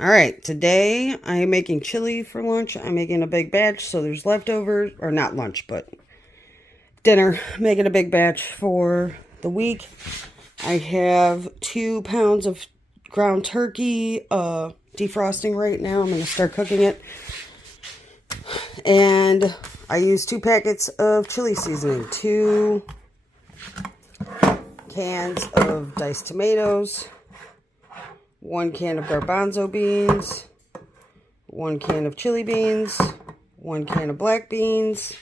All right, today I am making chili for lunch. I'm making a big batch, so there's leftovers, or not lunch, but dinner. Making a big batch for the week. I have 2 pounds of ground turkey defrosting right now. I'm going to start cooking it. And I use 2 packets of chili seasoning, 2 cans of diced tomatoes, 1 can of garbanzo beans, 1 can of chili beans, 1 can of black beans,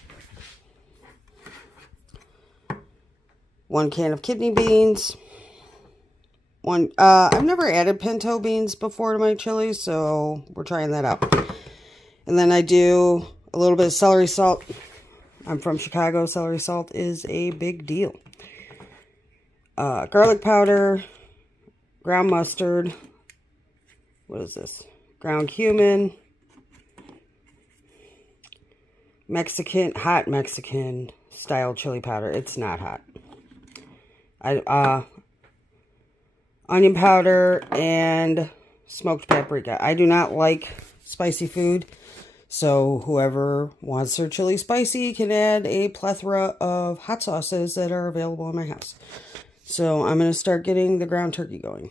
1 can of kidney beans. I've never added pinto beans before to my chili, so we're trying that out. And then I do a little bit of celery salt. I'm from Chicago. Celery salt is a big deal. Garlic powder, ground mustard. What is this? Ground cumin. Hot Mexican style chili powder. It's not hot. Onion powder and smoked paprika. I do not like spicy food, so whoever wants their chili spicy can add a plethora of hot sauces that are available in my house. So I'm going to start getting the ground turkey going.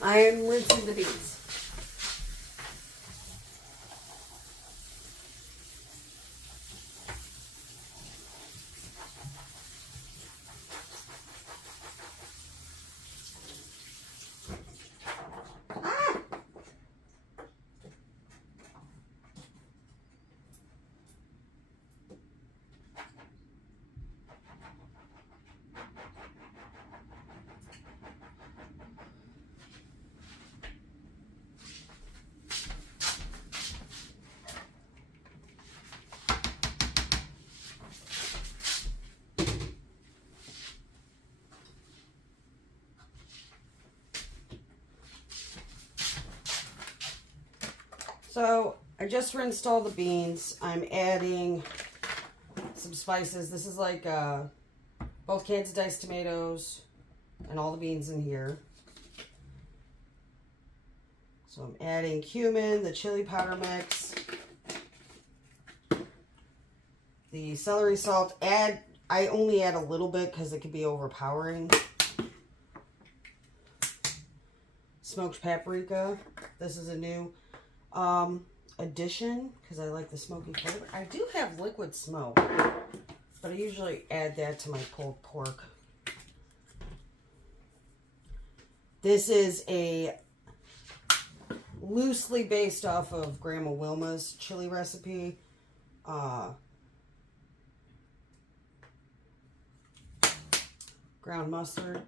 I am rinsing the beans. So I just rinsed all the beans. I'm adding some spices. This is like both cans of diced tomatoes and all the beans in here. So I'm adding cumin, the chili powder mix, the celery salt. I only add a little bit because it could be overpowering. Smoked paprika. This is a new addition because I like the smoky flavor. I do have liquid smoke, but I usually add that to my pulled pork. This is a loosely based off of Grandma Wilma's chili recipe. Ground mustard.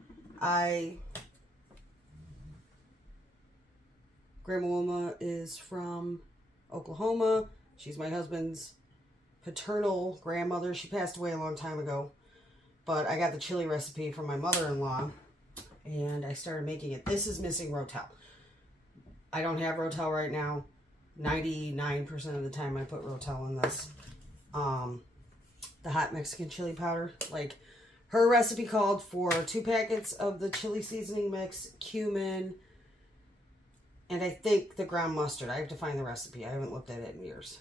Grandma Wilma is from Oklahoma. She's my husband's paternal grandmother. She passed away a long time ago. But I got the chili recipe from my mother-in-law. And I started making it. This is missing Rotel. I don't have Rotel right now. 99% of the time I put Rotel in this. The hot Mexican chili powder. Like, her recipe called for 2 packets of the chili seasoning mix, cumin, and I think the ground mustard. I have to find the recipe. I haven't looked at it in years.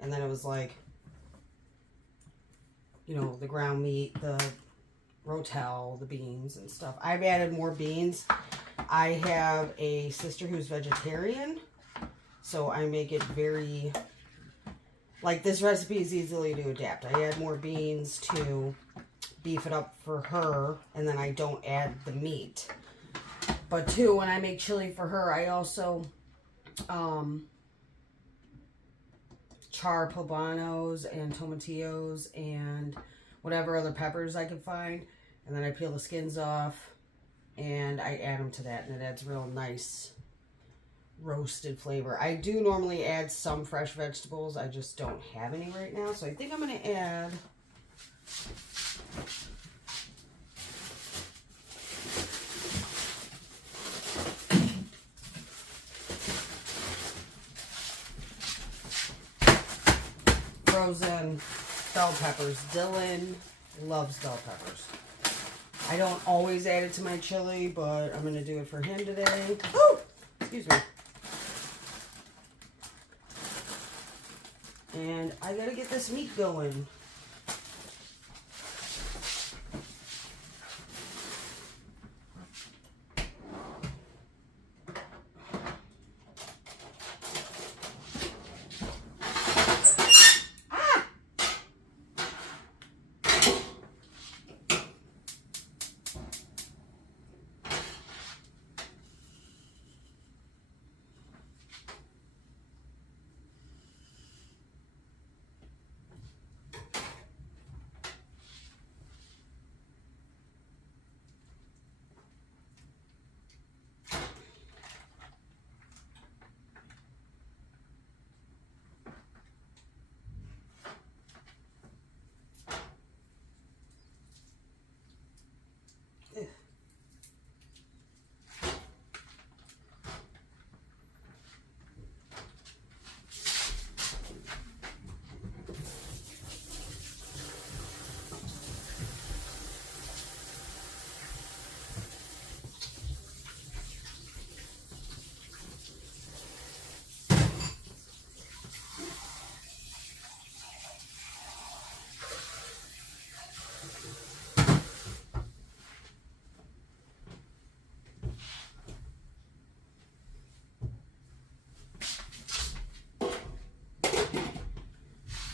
And then it was like, you know, the ground meat, the Rotel, the beans and stuff. I've added more beans. I have a sister who's vegetarian. So I make it very, like, this recipe is easily to adapt. I add more beans to beef it up for her, and then I don't add the meat. But too, when I make chili for her, I also char poblanos and tomatillos and whatever other peppers I can find. And then I peel the skins off and I add them to that, and it adds real nice roasted flavor. I do normally add some fresh vegetables. I just don't have any right now. So I think I'm going to add frozen bell peppers. Dylan loves bell peppers. I don't always add it to my chili, but I'm going to do it for him today. Oh, excuse me. And I got to get this meat going.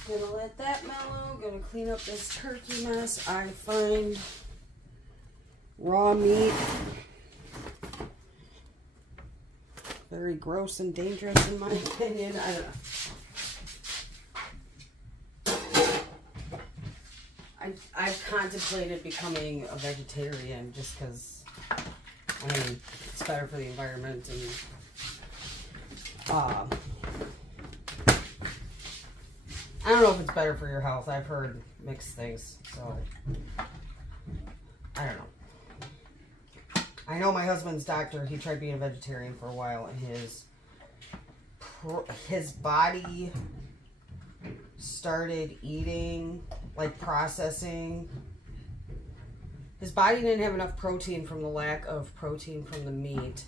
Gonna let that mellow. Gonna clean up this turkey mess. I find raw meat very gross and dangerous in my opinion. I don't know. I've contemplated becoming a vegetarian just because, I mean, it's better for the environment, and I don't know if it's better for your health. I've heard mixed things, so I don't know. I know my husband's doctor, he tried being a vegetarian for a while, and his body started eating, like processing. His body didn't have enough protein from the lack of protein from the meat.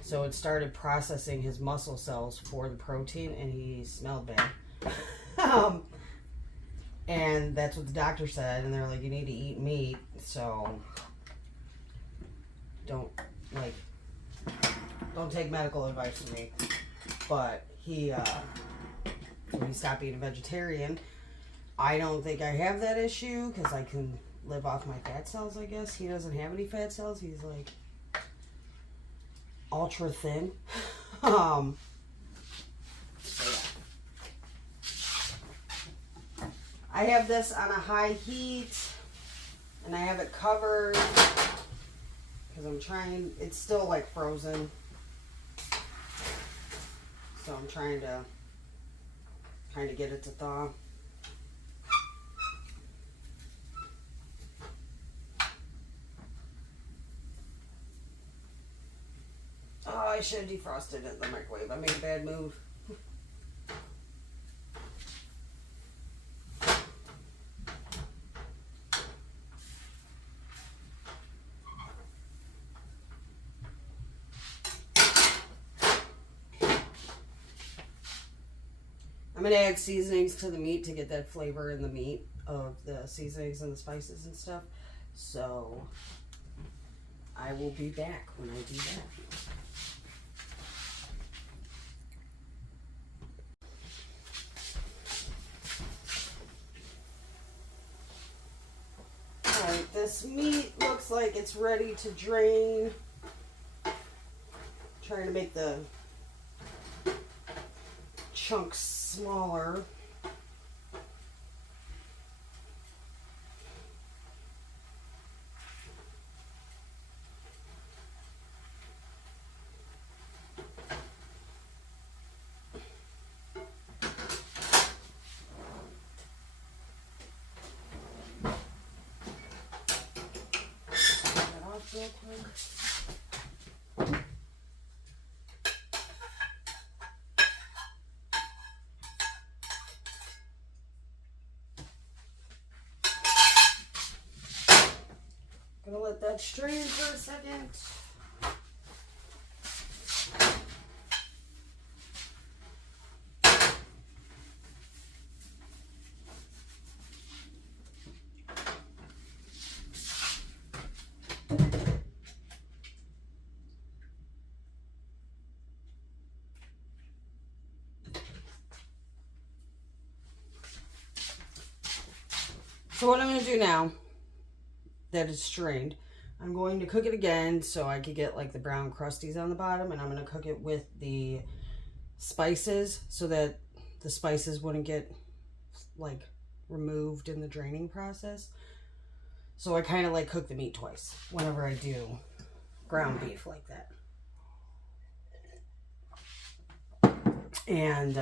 So it started processing his muscle cells for the protein, and he smelled bad. And that's what the doctor said, and they're like, you need to eat meat, so don't take medical advice from me. But so he stopped being a vegetarian. I don't think I have that issue because I can live off my fat cells, I guess. He doesn't have any fat cells. He's like ultra thin. So yeah. I have this on a high heat, and I have it covered because I'm trying, it's still like frozen. So I'm trying to kind of get it to thaw. Oh, I should have defrosted it in the microwave. I made a bad move. I'm going to add seasonings to the meat to get that flavor in the meat of the seasonings and the spices and stuff. So I will be back when I do that. this meat looks like it's ready to drain. Trying to make the chunks smaller. Real quick. Gonna let that strain for a second. So what I'm going to do now that it's strained, I'm going to cook it again so I could get like the brown crusties on the bottom, and I'm going to cook it with the spices so that the spices wouldn't get like removed in the draining process. So I kind of like cook the meat twice whenever I do ground beef like that. And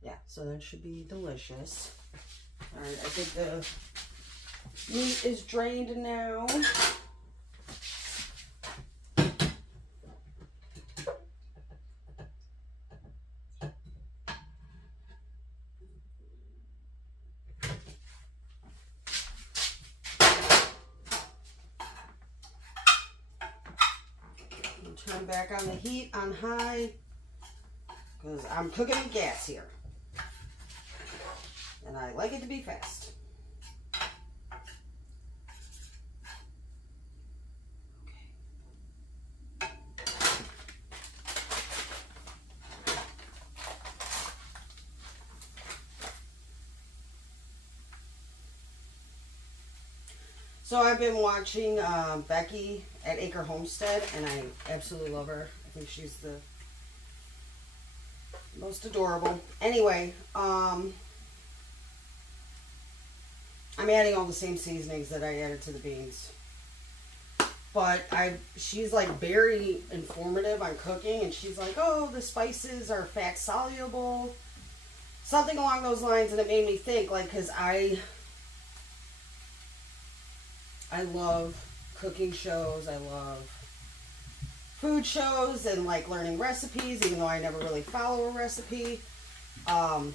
yeah, so that should be delicious. All right, I think the meat is drained now. Turn back on the heat on high because I'm cooking with gas here. And I like it to be fast. Okay. So I've been watching Becky at Acre Homestead, and I absolutely love her. I think she's the most adorable. Anyway, I'm adding all the same seasonings that I added to the beans. But she's like very informative on cooking, and she's like, oh, the spices are fat soluble. Something along those lines, and it made me think, like, because I love cooking shows. I love food shows and like learning recipes, even though I never really follow a recipe. So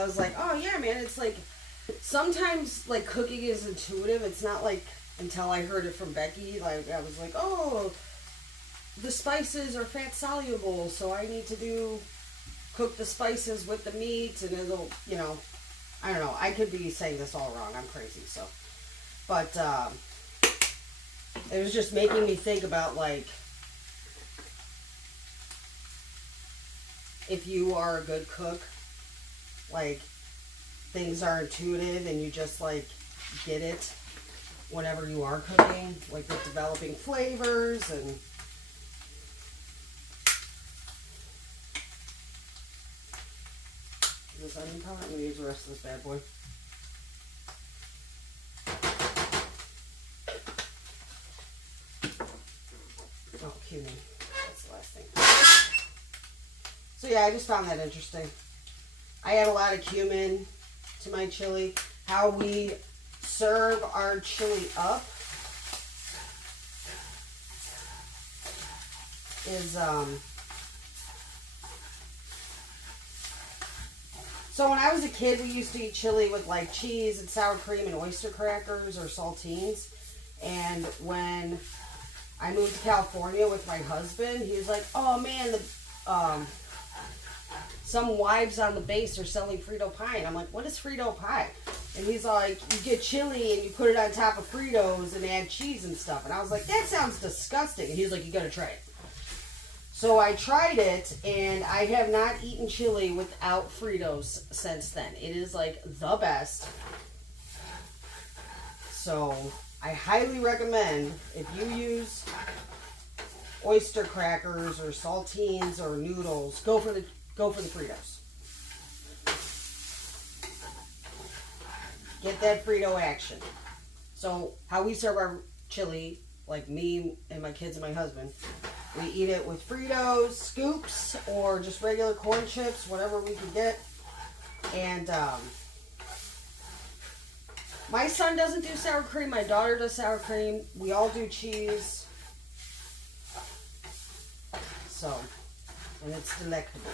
I was like, oh yeah, man, it's like sometimes like cooking is intuitive. It's not like until I heard it from Becky, like I was like, oh, the spices are fat soluble, so I need to cook the spices with the meat, and it'll, you know, I don't know. I could be saying this all wrong. I'm crazy, so. But it was just making me think about, like, if you are a good cook, like, things are intuitive and you just, like, get it whenever you are cooking, like with developing flavors and... This onion powder, I'm going to use the rest of this bad boy. Oh, cumin. That's the last thing. So yeah, I just found that interesting. I add a lot of cumin to my chili. How we serve our chili up is, so when I was a kid, we used to eat chili with like cheese and sour cream and oyster crackers or saltines. And when I moved to California with my husband, he was like, oh man, some wives on the base are selling Frito pie. And I'm like, what is Frito pie? And he's like, you get chili and you put it on top of Fritos and add cheese and stuff. And I was like, that sounds disgusting. And he was like, you gotta try it. So I tried it, and I have not eaten chili without Fritos since then. It is like the best. So I highly recommend, if you use oyster crackers or saltines or noodles, go for the Fritos. Get that Frito action. So how we serve our chili, like me and my kids and my husband, we eat it with Fritos, scoops, or just regular corn chips, whatever we can get. And my son doesn't do sour cream. My daughter does sour cream. We all do cheese. So, and it's delectable.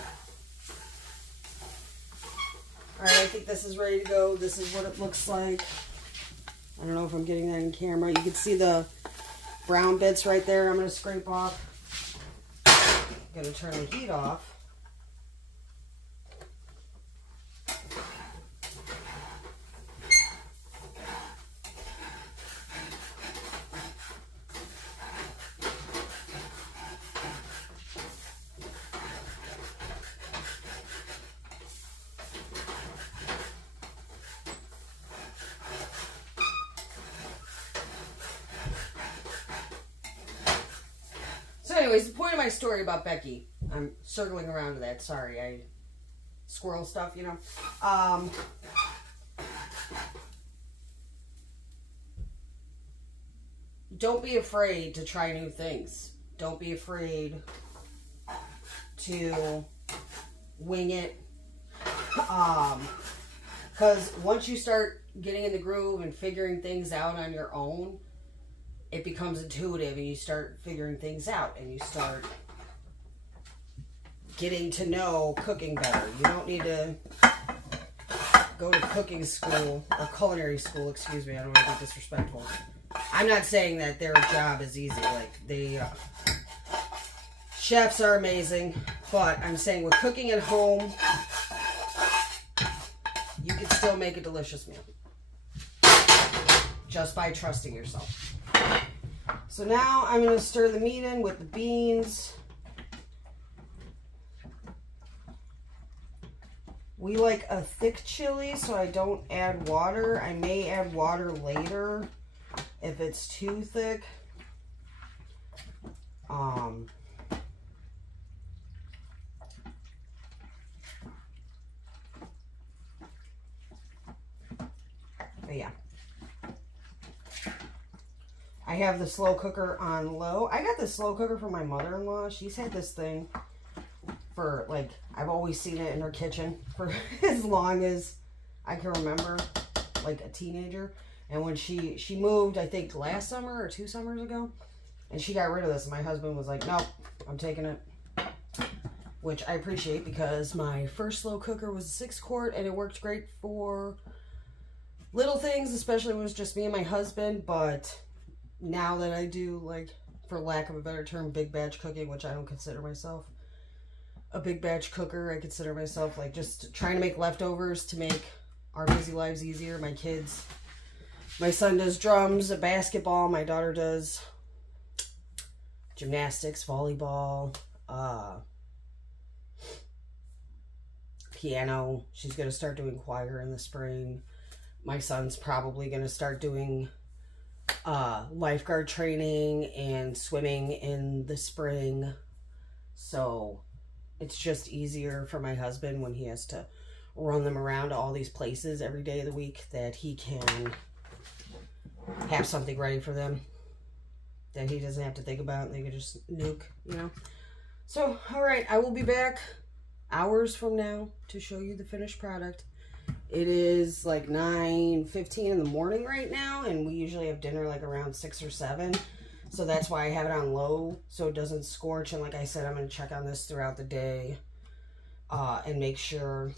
Alright, I think this is ready to go. This is what it looks like. I don't know if I'm getting that in camera. You can see the brown bits right there. I'm going to scrape off. I'm going to turn the heat off. So anyways, the point of my story about Becky, I'm circling around to that. Sorry, I squirrel stuff, you know. Don't be afraid to try new things. Don't be afraid to wing it. Because once you start getting in the groove and figuring things out on your own, it becomes intuitive, and you start figuring things out, and you start getting to know cooking better. You don't need to go to cooking school, or culinary school, excuse me. I don't want to be disrespectful. I'm not saying that their job is easy. Like, they, chefs are amazing, but I'm saying with cooking at home, you can still make a delicious meal just by trusting yourself. So now I'm going to stir the meat in with the beans. We like a thick chili, so I don't add water. I may add water later if it's too thick. But yeah. I have the slow cooker on low. I got the slow cooker from my mother-in-law. She's had this thing for, like, I've always seen it in her kitchen for as long as I can remember, like a teenager. And when she moved, I think last summer or 2 summers ago, and she got rid of this. And my husband was like, nope, I'm taking it. Which I appreciate, because my first slow cooker was a 6-quart, and it worked great for little things, especially when it was just me and my husband. But now that I do, like, for lack of a better term, big batch cooking, which I don't consider myself a big batch cooker. I consider myself, like, just trying to make leftovers to make our busy lives easier. My kids, my son does drums, basketball. My daughter does gymnastics, volleyball, piano. She's going to start doing choir in the spring. My son's probably going to start doing lifeguard training and swimming in the spring. So it's just easier for my husband when he has to run them around to all these places every day of the week, that he can have something ready for them that he doesn't have to think about, and they can just nuke, you know. So, all right, I will be back hours from now to show you the finished product. It is like 9:15 in the morning right now, and we usually have dinner like around 6 or 7. So that's why I have it on low, so it doesn't scorch. And like I said, I'm going to check on this throughout the day and make sure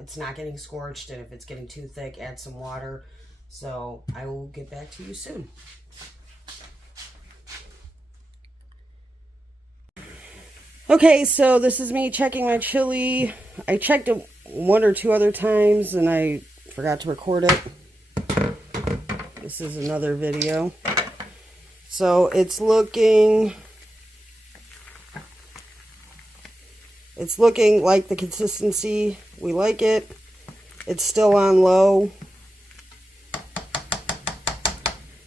it's not getting scorched. And if it's getting too thick, add some water. So I will get back to you soon. Okay, so this is me checking my chili. I checked it 1 or 2 other times, and I forgot to record it. This is another video. So it's looking It's looking like the consistency. We like it. It's still on low.